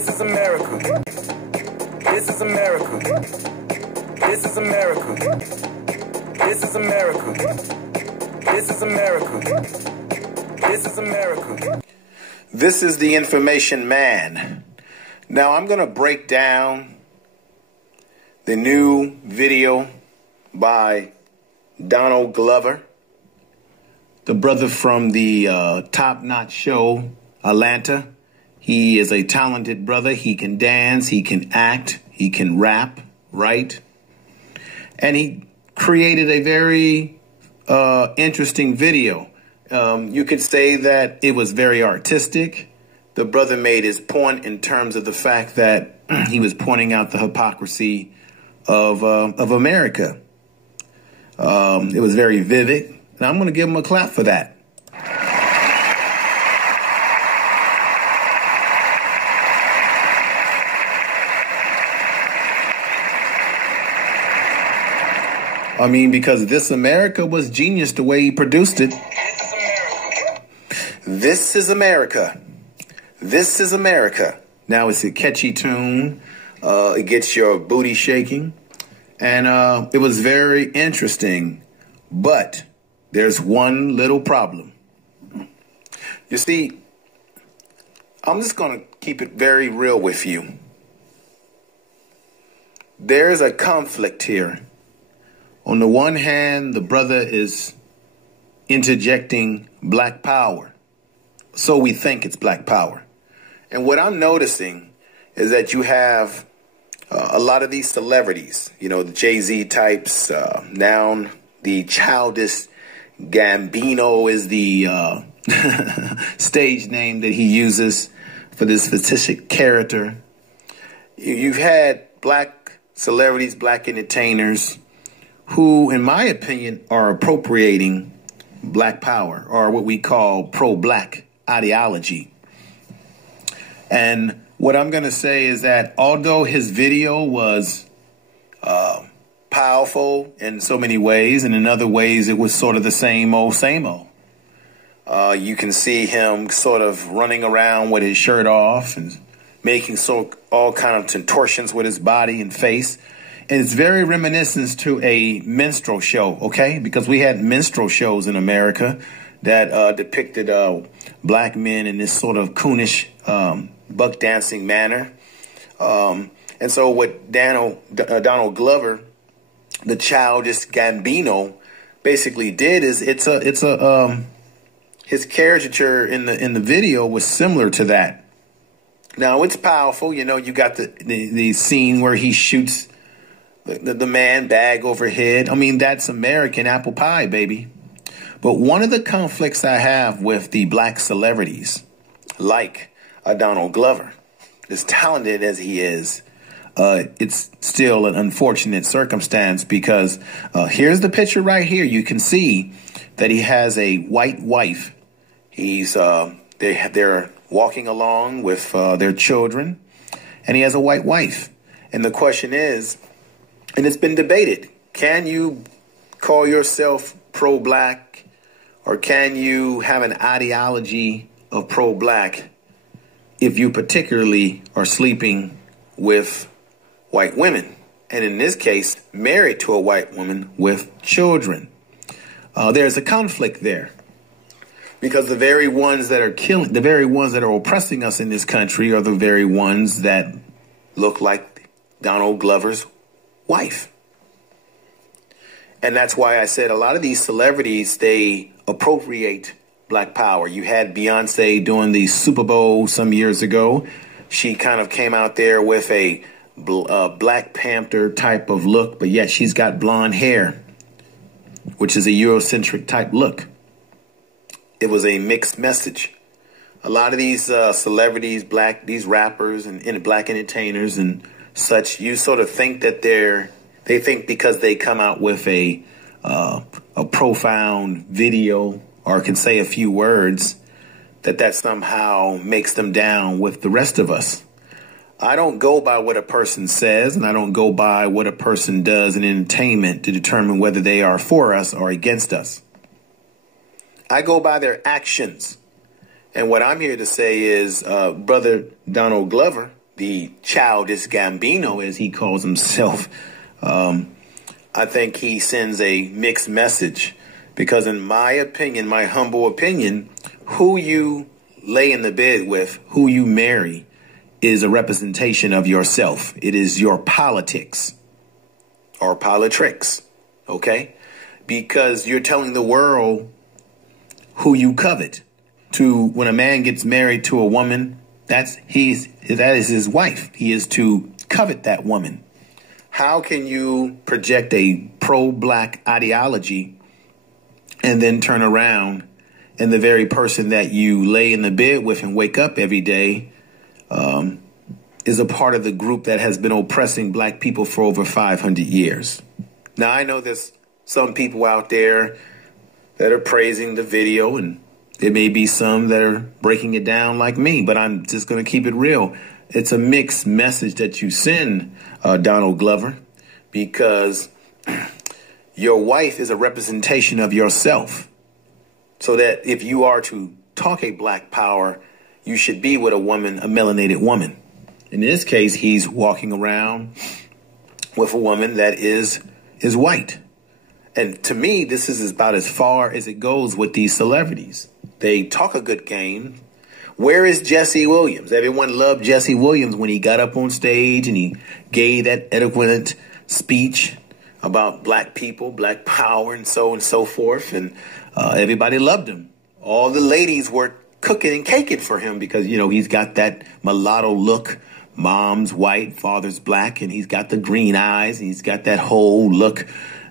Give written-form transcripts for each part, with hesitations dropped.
This is America. This is America. This is America. This is America. This is America. This is America. This is the information man. Now I'm going to break down the new video by Donald Glover, the brother from the top-notch show, Atlanta. He is a talented brother. He can dance, he can act, he can rap, write. And he created a very interesting video. You could say that it was very artistic. The brother made his point in terms of the fact that he was pointing out the hypocrisy of America. It was very vivid, and I'm going to give him a clap for that. I mean, because This America was genius the way he produced it. This is America. This is America. Now it's a catchy tune. It gets your booty shaking. And it was very interesting. But there's one little problem. You see, I'm just going to keep it very real with you. There's a conflict here. On the one hand, the brother is interjecting black power. So we think it's black power. And what I'm noticing is that you have a lot of these celebrities, you know, the Jay-Z types. Now the Childish Gambino is the stage name that he uses for this fictitious character. You've had black celebrities, black entertainers, who, in my opinion, are appropriating black power, or what we call pro-black ideology. And what I'm going to say is that although his video was powerful in so many ways, and in other ways it was sort of the same old, same old. You can see him sort of running around with his shirt off and making all kind of contortions with his body and face. And it's very reminiscent to a minstrel show, okay? Because we had minstrel shows in America that depicted black men in this sort of coonish buck dancing manner. And so what Donald Glover, the Childish Gambino, basically did is his caricature in the video was similar to that. Now it's powerful, you know. You got the scene where he shoots the man bag over head. I mean, that's American apple pie, baby. But one of the conflicts I have with the black celebrities, like Donald Glover, as talented as he is, it's still an unfortunate circumstance because here's the picture right here. You can see that he has a white wife. They're walking along with their children, and he has a white wife. And the question is, and it's been debated, can you call yourself pro-black, or can you have an ideology of pro-black if you particularly are sleeping with white women? And in this case, married to a white woman with children. There's a conflict there. Because the very ones that are killing, the very ones that are oppressing us in this country are the very ones that look like Donald Glover's wife. And that's why I said a lot of these celebrities, they appropriate black power. You had Beyonce doing the Super Bowl some years ago. She kind of came out there with a Black Panther type of look, but yet she's got blonde hair, which is a Eurocentric type look. It was a mixed message. A lot of these celebrities, these rappers and black entertainers and such, you sort of think that they think because they come out with a profound video or can say a few words, that somehow makes them down with the rest of us. I don't go by what a person says, and I don't go by what a person does in entertainment to determine whether they are for us or against us. I go by their actions. And what I'm here to say is, Brother Donald Glover, the Childish Gambino, as he calls himself, I think he sends a mixed message, because in my opinion, my humble opinion, who you lay in the bed with, who you marry, is a representation of yourself. It is your politics or politricks, okay? Because you're telling the world who you covet. When a man gets married to a woman, that is his wife. He is to covet that woman. How can you project a pro-black ideology and then turn around and the very person that you lay in the bed with and wake up every day is a part of the group that has been oppressing black people for over 500 years? Now, I know there's some people out there that are praising the video, and there may be some that are breaking it down like me, but I'm just going to keep it real. It's a mixed message that you send, Donald Glover, because your wife is a representation of yourself. So that if you are to talk a black power, you should be with a woman, a melanated woman. In this case, he's walking around with a woman that is white. And to me, this is about as far as it goes with these celebrities. They talk a good game. Where is Jesse Williams? Everyone loved Jesse Williams when he got up on stage and he gave that eloquent speech about black people, black power, and so forth. And everybody loved him. All the ladies were cooking and caking for him because, you know, he's got that mulatto look. Mom's white, father's black, and he's got the green eyes. And he's got that whole look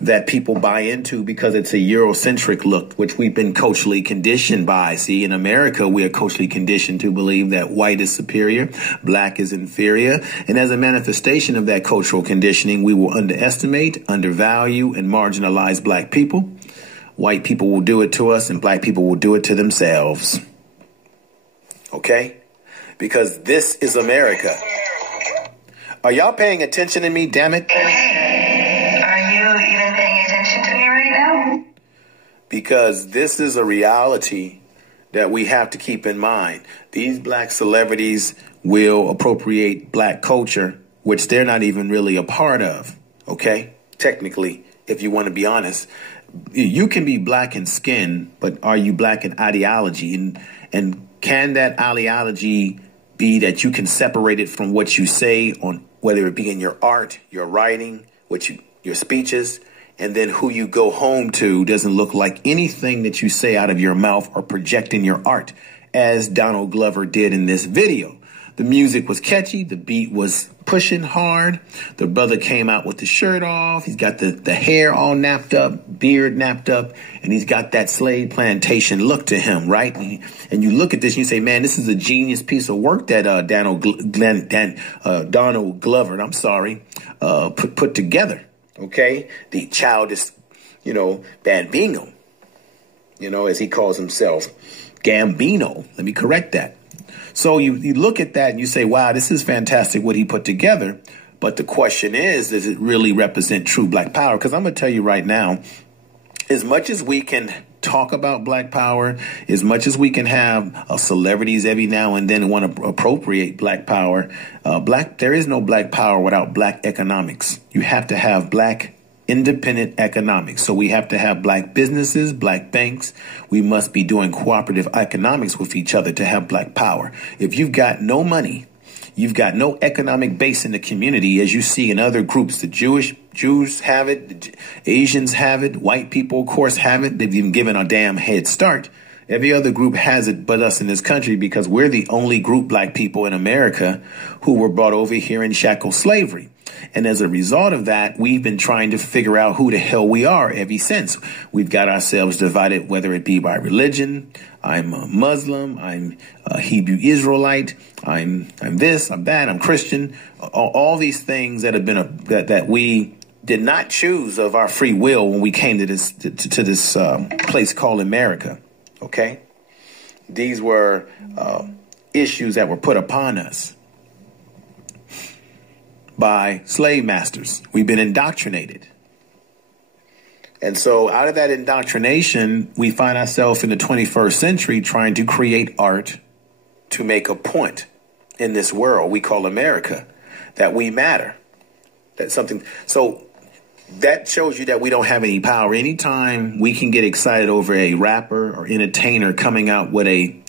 that people buy into because it's a Eurocentric look, which we've been culturally conditioned by. See, in America, we are culturally conditioned to believe that white is superior, black is inferior. And as a manifestation of that cultural conditioning, we will underestimate, undervalue, and marginalize black people. White people will do it to us, and black people will do it to themselves. Okay? Because this is America. Are y'all paying attention to me, damn it? Are you even paying attention to me right now? Because this is a reality that we have to keep in mind. These black celebrities will appropriate black culture, which they're not even really a part of, okay? Technically, if you want to be honest. You can be black in skin, but are you black in ideology? And can that ideology be that you can separate it from what you say, on whether it be in your art, your writing, your speeches, and then who you go home to doesn't look like anything that you say out of your mouth or project in your art, as Donald Glover did in this video. The music was catchy. The beat was pushing hard. The brother came out with the shirt off. He's got the hair all napped up, beard napped up, and he's got that slave plantation look to him, right? And you look at this and you say, man, this is a genius piece of work that Donald Glover, put together, okay? The Childish, Gambino, as he calls himself, Gambino. Let me correct that. So you look at that and you say, wow, this is fantastic what he put together. But the question is, does it really represent true black power? Because I'm going to tell you right now, as much as we can talk about black power, as much as we can have celebrities every now and then want to appropriate black power, there is no black power without black economics. You have to have black independent economics. So we have to have black businesses, black banks. We must be doing cooperative economics with each other to have black power. If you've got no money, you've got no economic base in the community, as you see in other groups. The Jews have it, the Asians have it, white people, of course, have it. They've been given a damn head start. Every other group has it but us in this country, because we're the only group, black people in America, who were brought over here in chattel slavery. And as a result of that, we've been trying to figure out who the hell we are ever since. We've got ourselves divided, whether it be by religion. I'm a Muslim. I'm a Hebrew Israelite. I'm this, I'm that, I'm Christian. All these things that have been that we did not choose of our free will when we came to this place called America. Okay, these were issues that were put upon us by slave masters. We've been indoctrinated. And so out of that indoctrination, we find ourselves in the 21st century trying to create art to make a point. in this world we call America, that we matter. That's something. So that shows you that we don't have any power. Anytime we can get excited over a rapper or entertainer coming out with a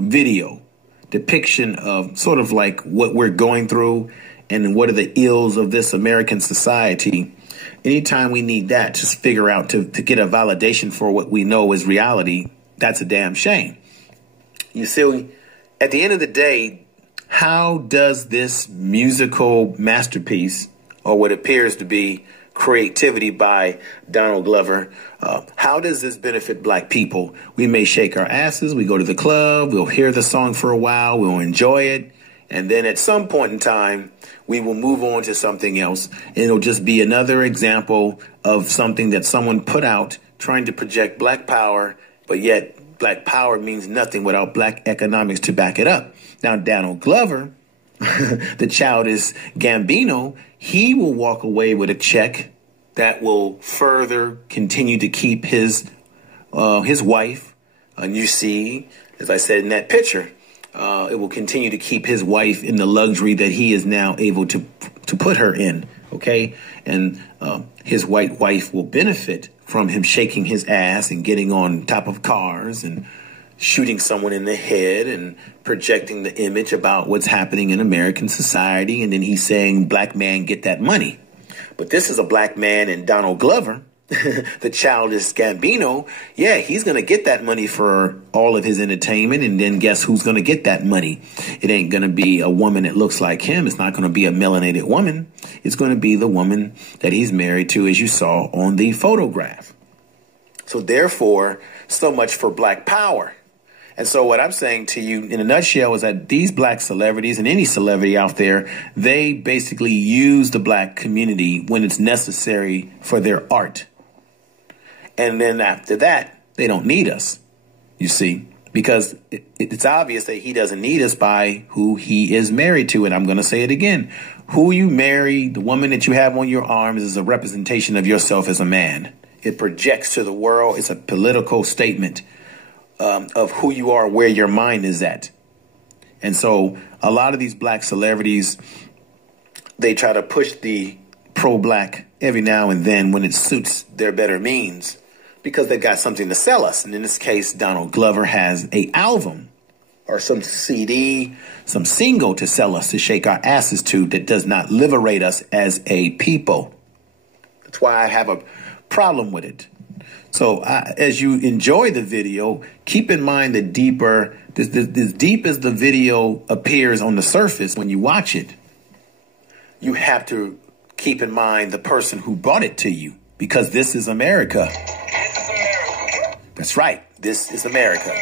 video depiction of sort of like what we're going through and what are the ills of this American society, anytime we need that to figure out to get a validation for what we know is reality, that's a damn shame. You see, at the end of the day, how does this musical masterpiece, or what appears to be creativity by Donald Glover, how does this benefit black people? We may shake our asses, we go to the club, we'll hear the song for a while, we'll enjoy it, and then at some point in time, we will move on to something else, and it'll just be another example of something that someone put out trying to project black power, but yet black power means nothing without black economics to back it up. Now, Donald Glover, the Childish Gambino, he will walk away with a check that will further continue to keep his wife. And you see, as I said in that picture, it will continue to keep his wife in the luxury that he is now able to put her in. OK, and his white wife will benefit from him shaking his ass and getting on top of cars and shooting someone in the head and projecting the image about what's happening in American society. And then he's saying, black man, get that money. But this is a black man, and Donald Glover, the Childish Gambino, yeah, he's going to get that money for all of his entertainment. And then guess who's going to get that money? It ain't going to be a woman that looks like him. It's not going to be a melanated woman. It's going to be the woman that he's married to, as you saw on the photograph. So therefore, so much for black power. And so what I'm saying to you in a nutshell is that these black celebrities and any celebrity out there, they basically use the black community when it's necessary for their art. And then after that, they don't need us, you see, because it's obvious that he doesn't need us by who he is married to. And I'm going to say it again. Who you marry, the woman that you have on your arms, is a representation of yourself as a man. It projects to the world. It's a political statement of who you are, where your mind is at. And so a lot of these black celebrities, they try to push the pro-black every now and then when it suits their better means, because they've got something to sell us. And in this case, Donald Glover has an album or some CD, some single to sell us, to shake our asses to, that does not liberate us as a people. That's why I have a problem with it. So as you enjoy the video, keep in mind that as deep as the video appears on the surface when you watch it, you have to keep in mind the person who brought it to you, because this is America. This is America. That's right. This is America.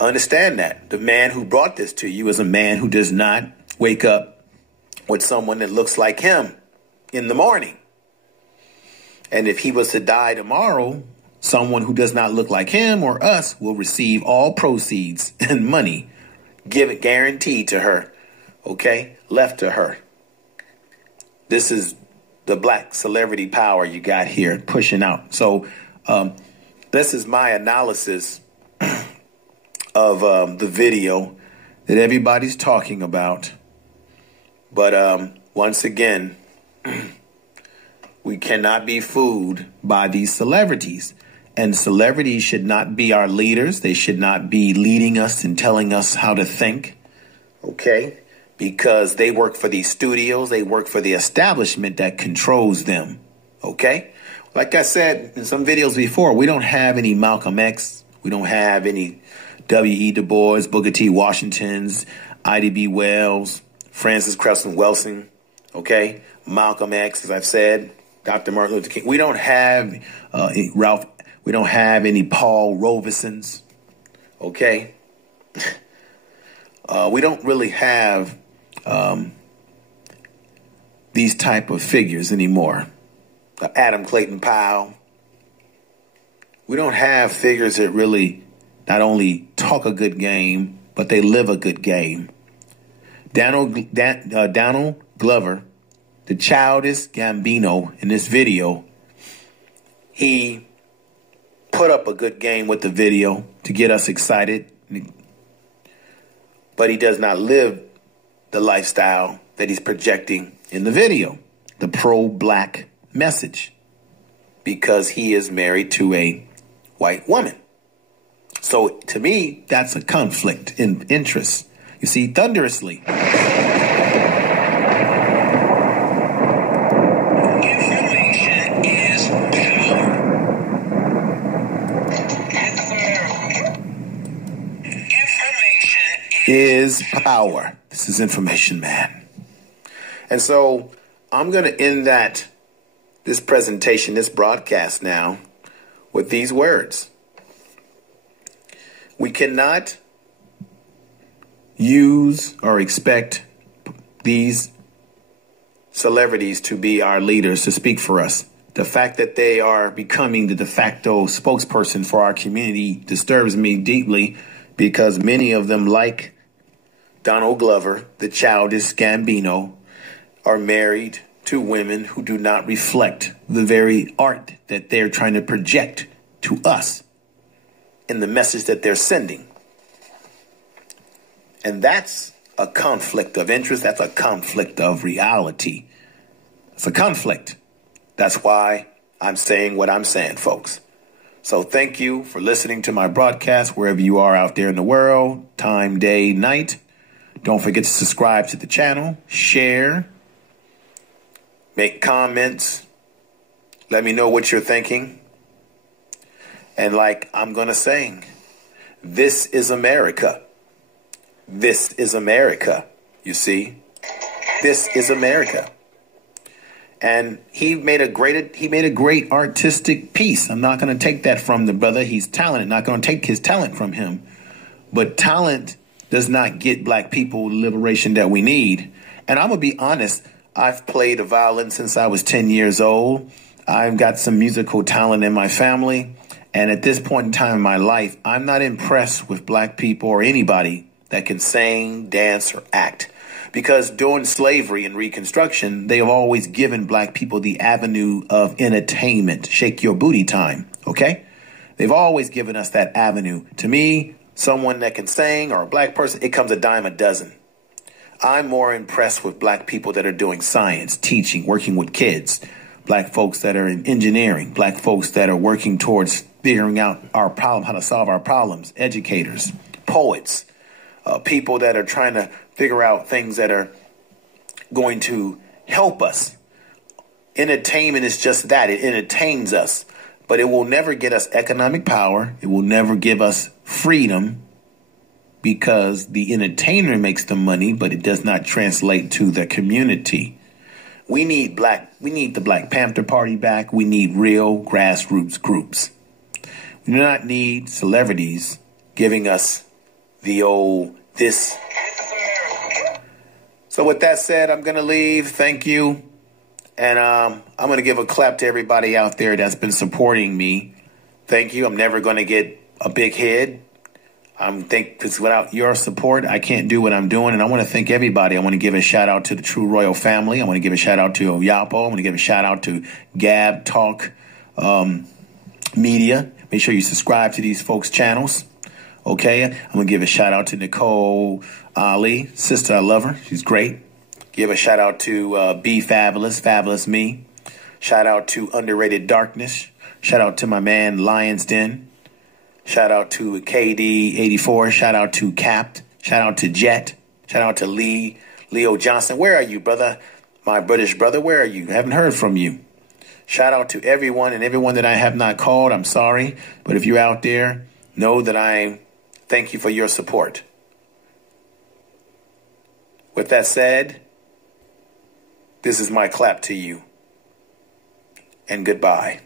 Understand that. The man who brought this to you is a man who does not wake up with someone that looks like him in the morning. And if he was to die tomorrow, someone who does not look like him or us will receive all proceeds and money, give it guaranteed to her, okay, left to her. This is the black celebrity power you got here pushing out. So this is my analysis of the video that everybody's talking about. But once again, we cannot be fooled by these celebrities. And celebrities should not be our leaders. They should not be leading us and telling us how to think. Okay? Because they work for these studios. They work for the establishment that controls them. Okay? Like I said in some videos before, we don't have any Malcolm X. We don't have any W.E. Du Bois, Booker T. Washingtons, I.D.B. Wells, Francis Crefton Wilson. Okay? Malcolm X, as I've said. Dr. Martin Luther King. We don't have Ralph. We don't have any Paul Robesons. Okay. We don't really have these type of figures anymore. Adam Clayton Powell. We don't have figures that really not only talk a good game, but they live a good game. Donald Glover, the Childish Gambino, in this video, he put up a good game with the video to get us excited. but he does not live the lifestyle that he's projecting in the video, the pro-black message, because he is married to a white woman. So to me, that's a conflict in interest. You see, thunderously. Information is power. Information Is power. This is Information Man. And so I'm going to end this presentation, this broadcast now, with these words. We cannot use or expect these celebrities to be our leaders, to speak for us. The fact that they are becoming the de facto spokesperson for our community disturbs me deeply, because many of them, like Donald Glover, the Childish Gambino, are married to women who do not reflect the very art that they're trying to project to us in the message that they're sending. And that's a conflict of interest. That's a conflict of reality. It's a conflict. That's why I'm saying what I'm saying, folks. So thank you for listening to my broadcast, wherever you are out there in the world, time, day, night. Don't forget to subscribe to the channel, share, make comments, let me know what you're thinking. And like I'm going to sing, this is America. This is America. You see, this is America. And he made a great artistic piece. I'm not going to take that from the brother. He's talented. Not going to take his talent from him. But talent does not get black people the liberation that we need. And I'm going to be honest. I've played the violin since I was 10 years old. I've got some musical talent in my family. And at this point in time in my life, I'm not impressed with black people or anybody that can sing, dance, or act. Because during slavery and Reconstruction, they have always given black people the avenue of entertainment, shake your booty time, okay? They've always given us that avenue. To me, someone that can sing or a black person, it comes a dime a dozen. I'm more impressed with black people that are doing science, teaching, working with kids, black folks that are in engineering, black folks that are working towards figuring out our problem, how to solve our problems, educators, poets, people that are trying to figure out things that are going to help us. Entertainment is just that. It entertains us, but it will never get us economic power. It will never give us freedom, because the entertainer makes the money, but it does not translate to the community. We need the Black Panther Party back. We need real grassroots groups. We do not need celebrities giving us the old this. So with that said, I'm going to leave. Thank you. And I'm going to give a clap to everybody out there that's been supporting me. Thank you. I'm never going to get a big head. Because without your support, I can't do what I'm doing. And I want to thank everybody. I want to give a shout out to the True Royal family. I want to give a shout out to Yapo. I want to give a shout out to Gab Talk Media. Make sure you subscribe to these folks' channels. Okay, I'm going to give a shout out to Nicole Ali, sister, I love her. She's great. Give a shout out to Be Fabulous, Fabulous Me. Shout out to Underrated Darkness. Shout out to my man Lion's Den. Shout out to KD84. Shout out to Capt. Shout out to Jet. Shout out to Leo Johnson. Where are you, brother? My British brother, where are you? I haven't heard from you. Shout out to everyone and everyone that I have not called. I'm sorry. But if you're out there, know that I thank you for your support. With that said, this is my clap to you. And goodbye.